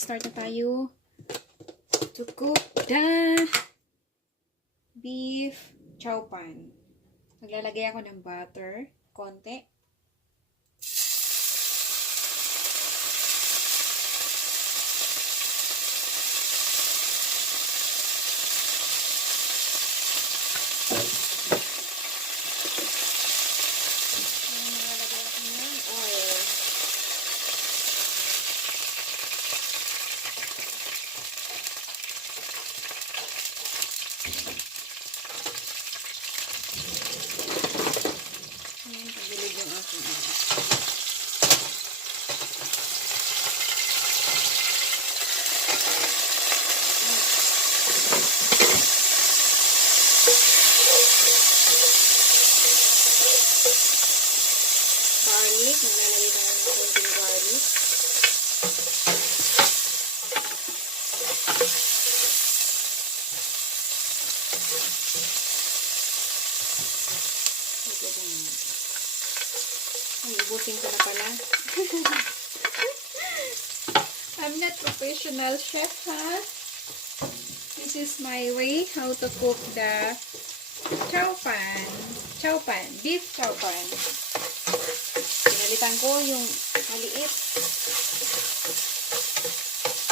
mag-start na tayo to cook the beef chowpan. Maglalagay ako ng butter, konti. Maglalagay ako ng oil. Pagbilid yung aking garlic. Maglalagay tayo ng konting garlic. Ay, ibusin ko na pala. I'm not professional chef, ha? This is my way how to cook the chowpan, beef chowpan. Pinalitan ko yung maliit.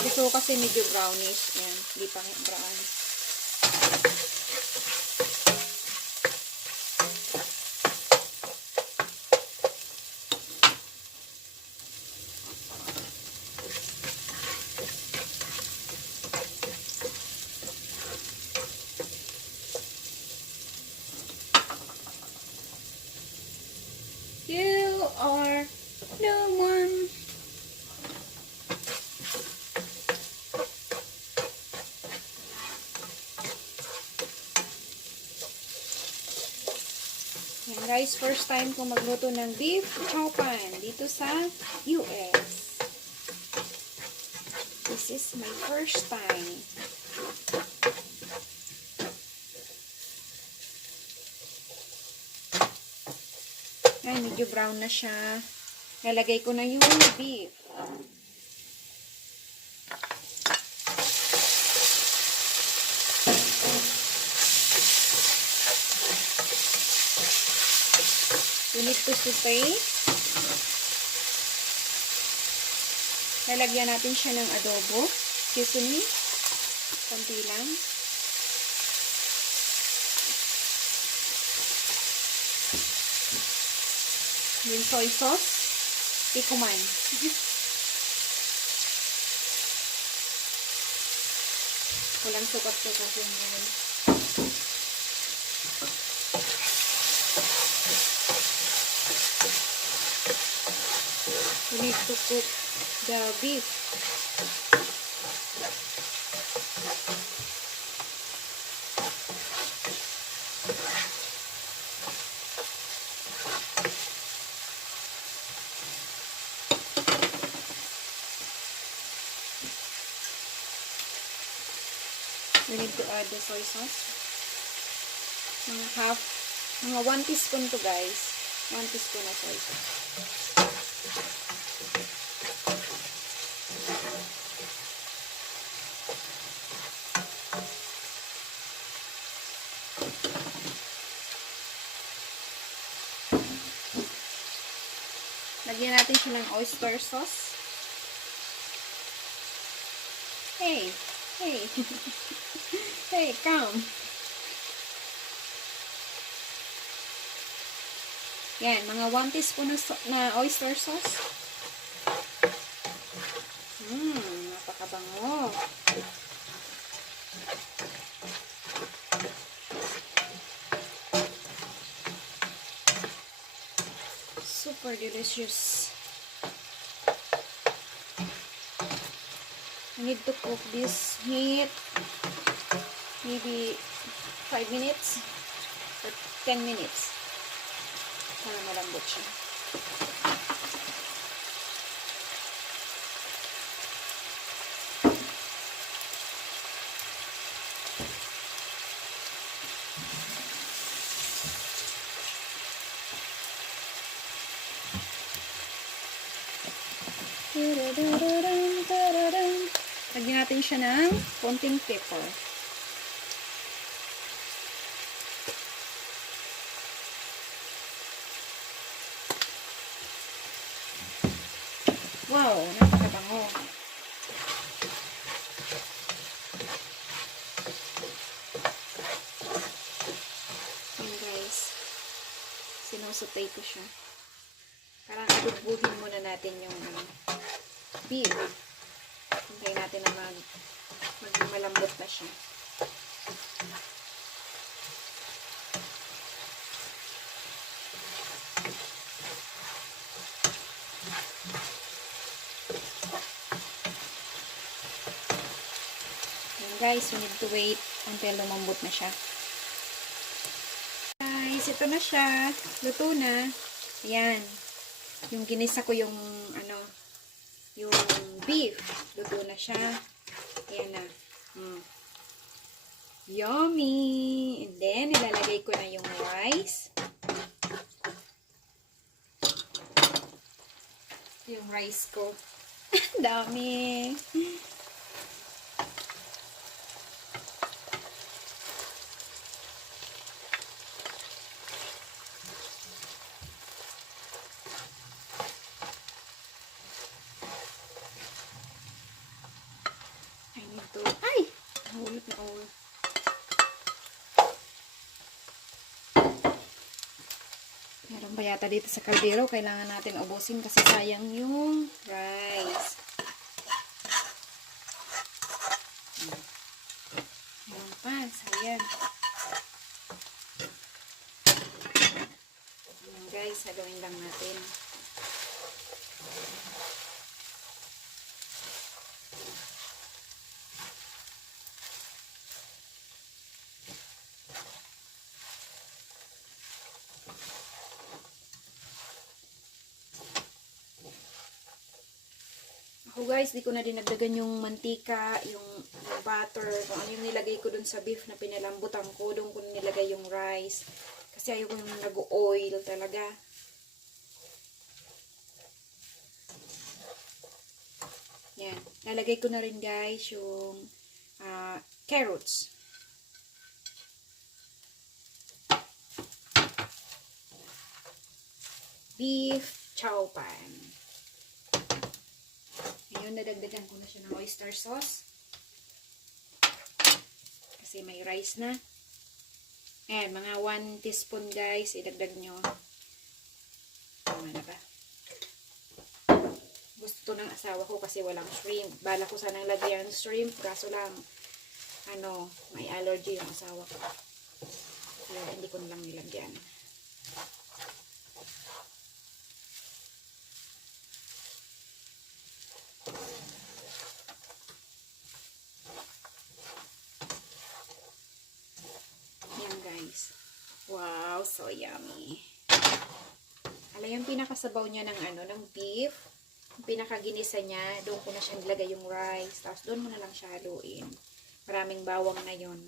Ito kasi medyo brownish. Ayan, hindi pa brown. You are the one. Yan guys, first time ko magluto ng beef chowpan dito sa US. This is my first time. Ay, medyo brown na siya. Lalagay ko na yung beef. You need to saute. Lalagyan natin siya ng adobo. Seasoning. Konti lang. Yung soy sauce. Di kumain. Walang sukat-sukat yung yan. We need to cook the beef. We need to add the soy sauce. Mga 1 teaspoon to guys. 1 teaspoon na soy sauce. Lagyan natin siya ng oyster sauce. Hey! Hey! Hey, come! Yan, mga 1 teaspoon na oyster sauce. Napakabango. Super delicious. I need to cook this meat maybe 5 minutes or 10 minutes para malambot siya. Lagyan natin siya ng konting pepper. Wow, napakabango. Yun guys. Sinusutay ko siya. Parang adubuhin muna natin yung beef. Hintayin natin na maging malambot na siya. Yan guys, you need to wait until lumambot na siya. Guys, ito na siya. Luto na. Ayan. Yung ginisa ko yung yung beef. Luto na siya. Ayan na. Yummy! And then, ilalagay ko na yung rice. Yung rice ko. Dami! I need to... Ay! Nahulot na all. Meron ba yata dito sa kaldero? Kailangan natin ubusin kasi sayang yung rice. Meron pa, sayang. Ayan guys, haluin lang natin. Ako guys, di ko na dinagdagan yung mantika, yung butter, kung ano yung nilagay ko dun sa beef na pinalambutan ko, dun ko nilagay yung rice. Kasi ayaw ko yung nag-oil talaga. Yan. Lalagay ko na rin guys yung carrots. Beef Chowfan. Ngayon, nadagdagan ko na siya ng oyster sauce. Kasi may rice na. Ayan, mga 1 teaspoon guys, idagdag nyo. Tama na ba? Gusto to ng asawa ko kasi walang shrimp. Bala ko sanang lagyan ng shrimp, kaso lang, may allergy yung asawa ko. Kaya hindi ko na lang nilagyan. Wow, so yummy. Alam yung pinakasabaw niya ng beef, yung pinakaginisa niya, doon ko na siya nilagay yung rice, tapos doon mo na lang siya haluin. Maraming bawang na yon.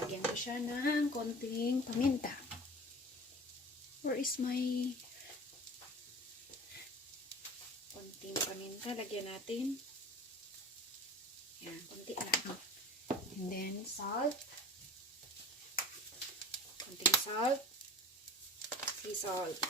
Lagyan ko siya ng konting paminta. Where is my... konting paminta, lagyan natin. Yan, konti lang. And then, salt. Konting salt. Sea salt.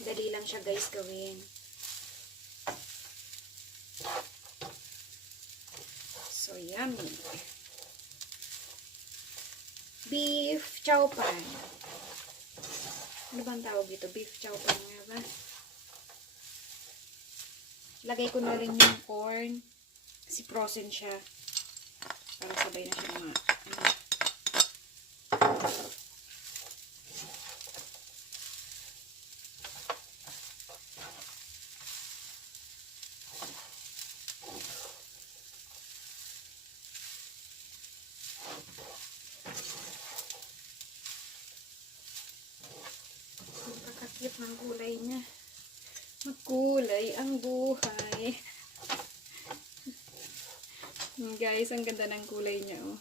Dali lang siya guys gawin. So yummy. Beef Chowfan. Ano bang tawag dito? Beef Chowfan nga ba? Lagay ko na rin yung corn. Kasi frozen siya. Para sabay na siya mga Cute ng kulay niya. Magkulay ang buhay. Guys, ang ganda ng kulay niya, oh.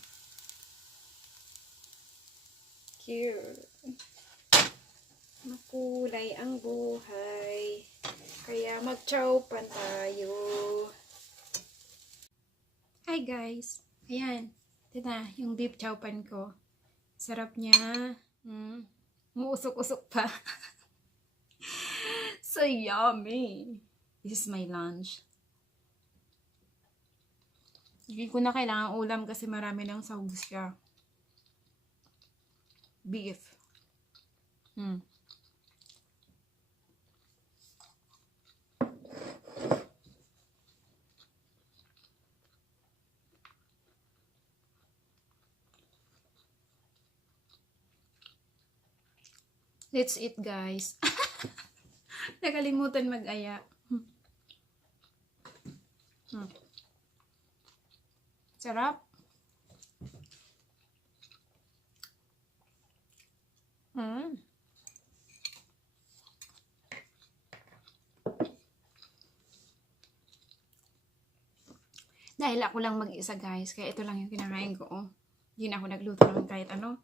Cute. Makulay ang buhay. Kaya mag-chowpan tayo. Hi guys. Ayan. Ito na, yung beef chowpan ko. Sarap niya. Muusok-usok pa. So yummy. This is my lunch. Hindi ko na kailangan ulam kasi marami ng sahog siya. Beef. Let's eat, guys. Nakalimutan mag-aya. Sarap. Dahil ako lang mag-isa, guys, kaya ito lang yung kinakain ko. Oh. Hindi na ako nagluto ng kahit ano.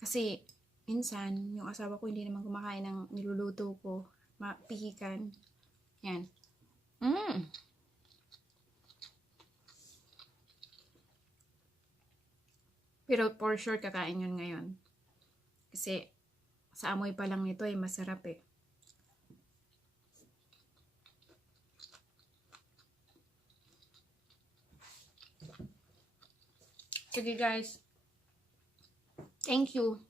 Kasi, minsan, yung asawa ko hindi naman kumakain ng niluluto ko. Mapihikan. Yan. Pero for sure, kakain yun ngayon. Kasi, sa amoy pa lang nito ay masarap eh. Sige guys. Thank you.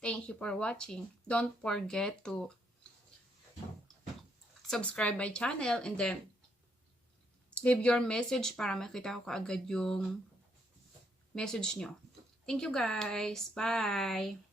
Thank you for watching. Don't forget to subscribe my channel and then leave your message para makita ko kaagad yung message nyo. Thank you guys. Bye.